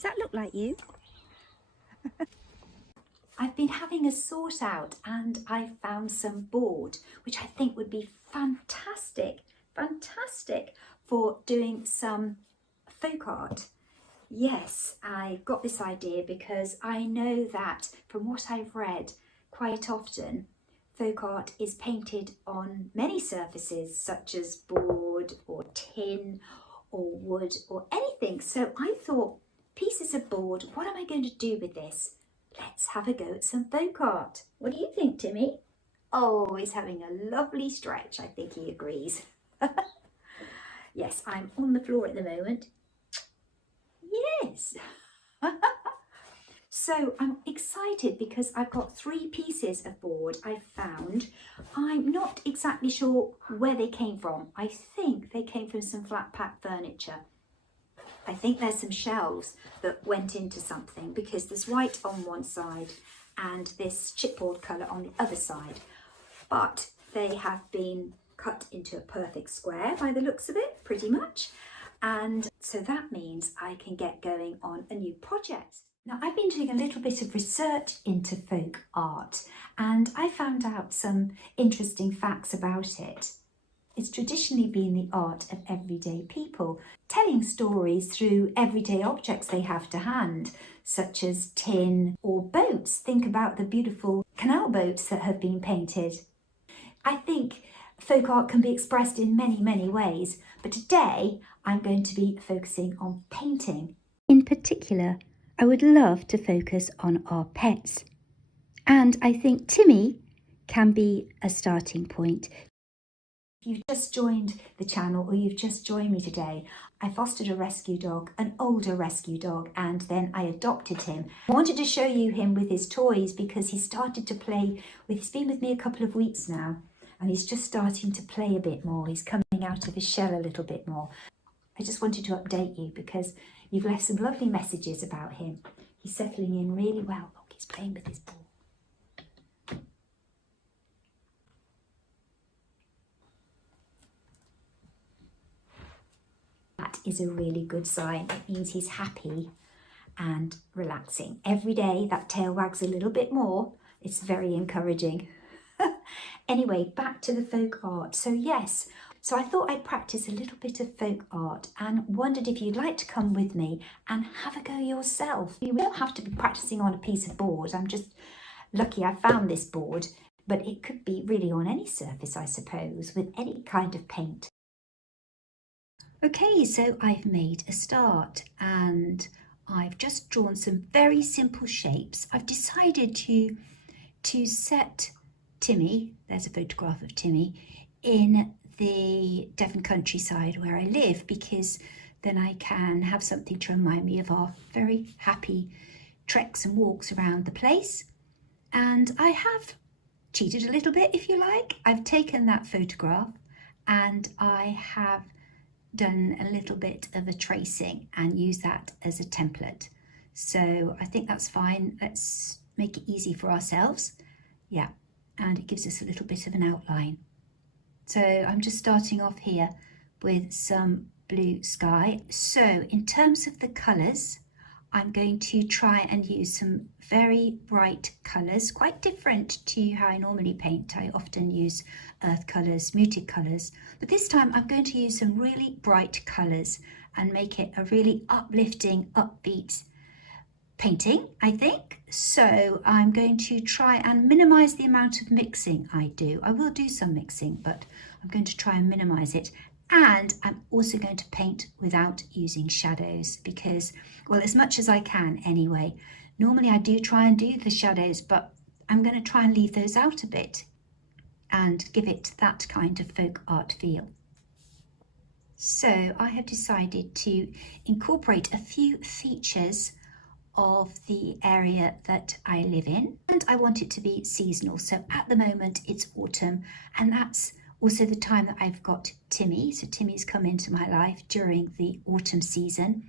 Does that look like you? I've been having a sort out and I found some board which I think would be fantastic for doing some folk art. Yes, I got this idea because I know that from what I've read, quite often folk art is painted on many surfaces such as board or tin or wood or anything. So I thought, pieces of board, what am I going to do with this? Let's have a go at some folk art. What do you think, Timmy? Oh, he's having a lovely stretch. I think he agrees. Yes, I'm on the floor at the moment. Yes. So I'm excited because I've got 3 pieces of board I've found. I'm not exactly sure where they came from. I think they came from some flat pack furniture. I think there's some shelves that went into something because there's white on one side and this chipboard colour on the other side. But they have been cut into a perfect square by the looks of it, pretty much. And so that means I can get going on a new project. Now, I've been doing a little bit of research into folk art and I found out some interesting facts about it. It's traditionally been the art of everyday people, telling stories through everyday objects they have to hand, such as tin or boats. Think about the beautiful canal boats that have been painted. I think folk art can be expressed in many ways, but today I'm going to be focusing on painting. In particular, I would love to focus on our pets. And I think Timmy can be a starting point. If you've just joined the channel or you've just joined me today, I fostered a rescue dog, an older rescue dog, and then I adopted him. I wanted to show you him with his toys because he started to play with, he's been with me a couple of weeks now, and he's just starting to play a bit more. He's coming out of his shell a little bit more. I just wanted to update you because you've left some lovely messages about him. He's settling in really well. Look, he's playing with his ball. That is a really good sign. It means he's happy and relaxing. Every day that tail wags a little bit more. It's very encouraging. Anyway, back to the folk art. So yes, so I thought I'd practice a little bit of folk art and wondered if you'd like to come with me and have a go yourself. You don't have to be practicing on a piece of board. I'm just lucky I found this board, but it could be really on any surface, I suppose, with any kind of paint. Okay, so I've made a start and I've just drawn some very simple shapes. I've decided to set Timmy, there's a photograph of Timmy, in the Devon countryside where I live, because then I can have something to remind me of our very happy treks and walks around the place. And I have cheated a little bit, if you like. I've taken that photograph and I have done a little bit of a tracing and use that as a template. So I think that's fine. Let's make it easy for ourselves. Yeah, and it gives us a little bit of an outline. So I'm just starting off here with some blue sky. So in terms of the colours, I'm going to try and use some very bright colours, quite different to how I normally paint. I often use earth colours, muted colours, but this time I'm going to use some really bright colours and make it a really uplifting, upbeat painting, I think. So I'm going to try and minimise the amount of mixing I do. I will do some mixing, but I'm going to try and minimise it. And I'm also going to paint without using shadows because, well, as much as I can anyway. Normally I do try and do the shadows, but I'm going to try and leave those out a bit and give it that kind of folk art feel. So I have decided to incorporate a few features of the area that I live in, and I want it to be seasonal. So at the moment it's autumn, and that's also the time that I've got Timmy. So Timmy's come into my life during the autumn season.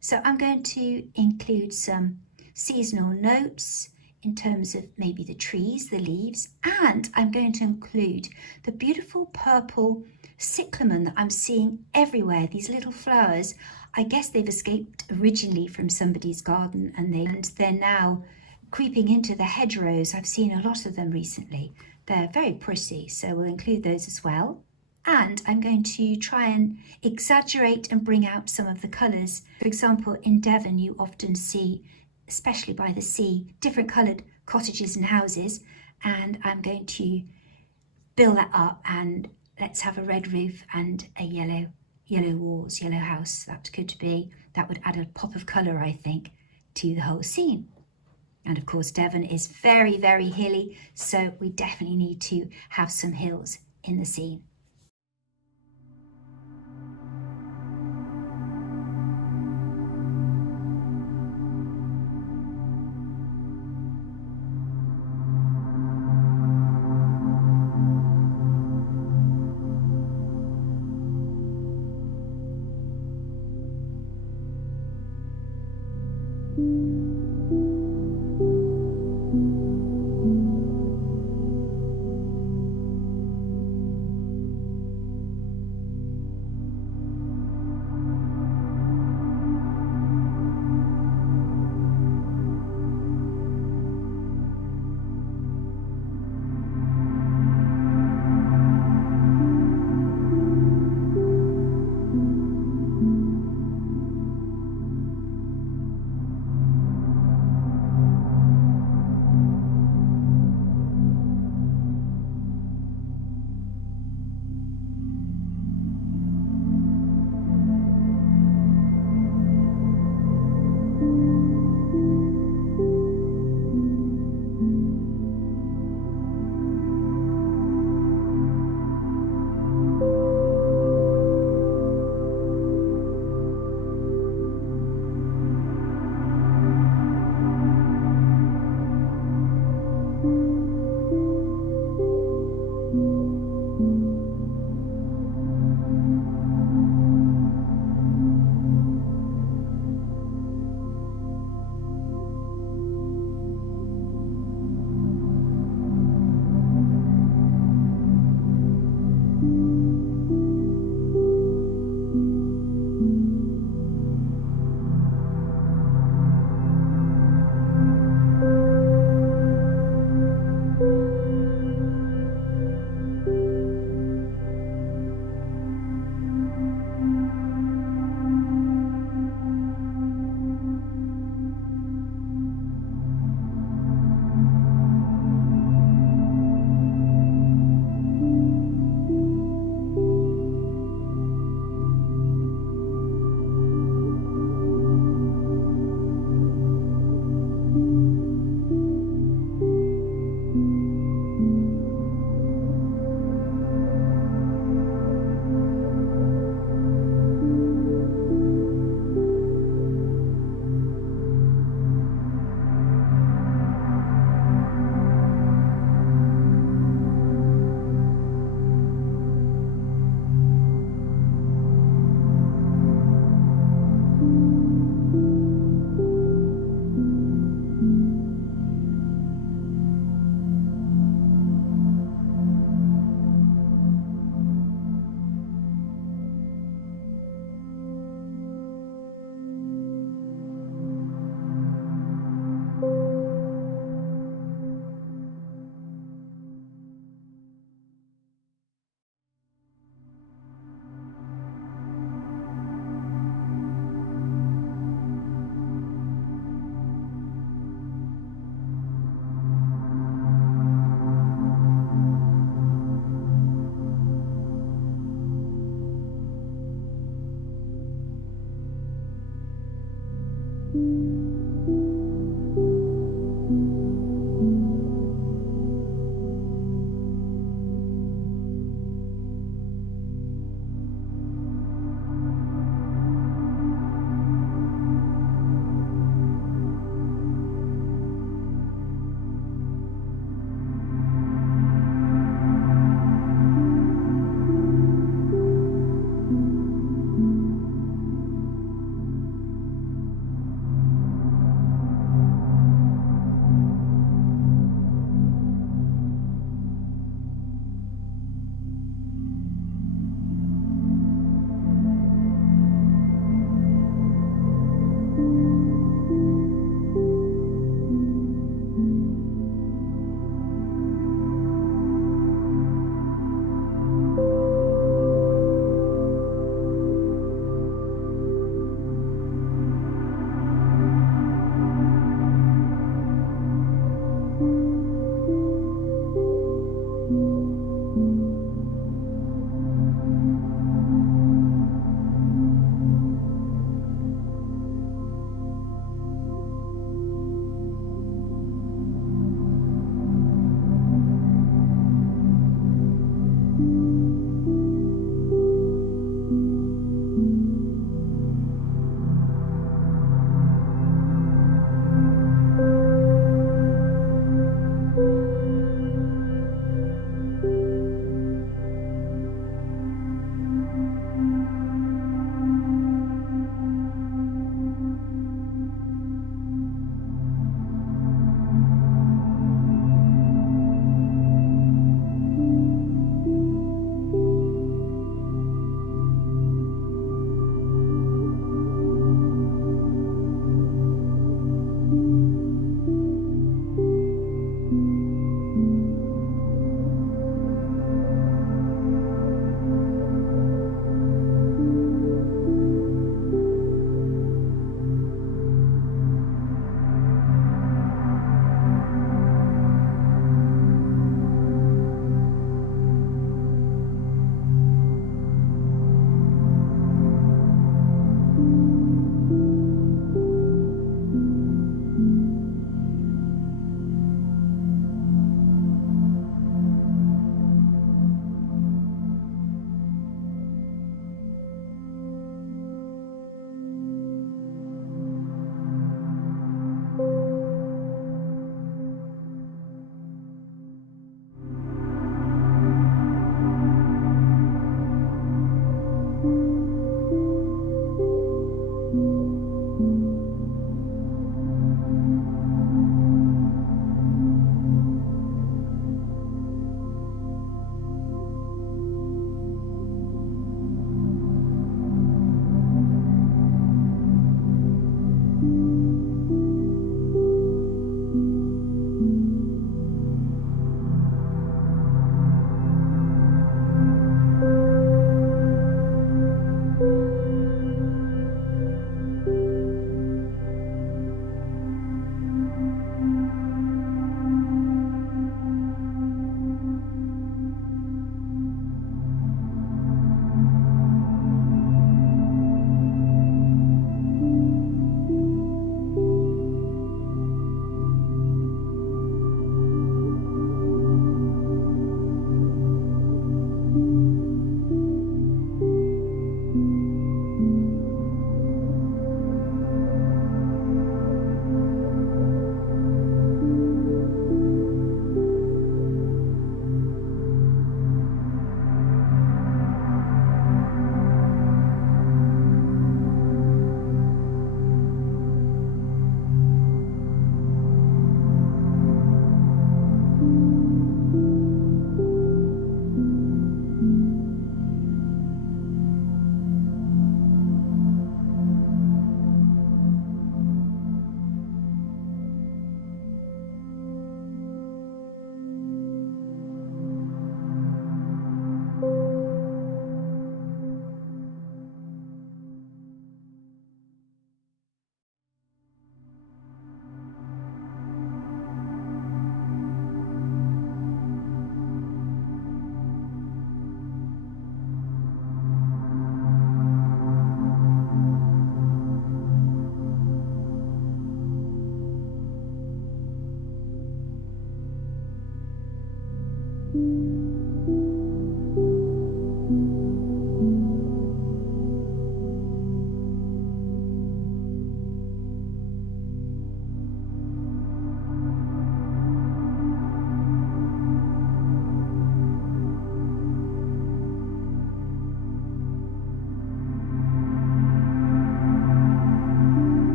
So I'm going to include some seasonal notes in terms of maybe the trees, the leaves, and I'm going to include the beautiful purple cyclamen that I'm seeing everywhere. These little flowers I guess they've escaped originally from somebody's garden and they're now creeping into the hedgerows. I've seen a lot of them recently. They're very pretty, so we'll include those as well. And I'm going to try and exaggerate and bring out some of the colours. For example, in Devon you often see, especially by the sea, different coloured cottages and houses, and I'm going to build that up, and let's have a red roof and a yellow walls, yellow house. That would add a pop of colour, I think, to the whole scene. And of course Devon is very, very hilly, so we definitely need to have some hills in the scene.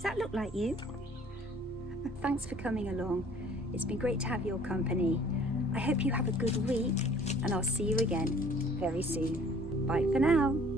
Does that look like you? Thanks for coming along. It's been great to have your company. I hope you have a good week, and I'll see you again very soon. Bye for now.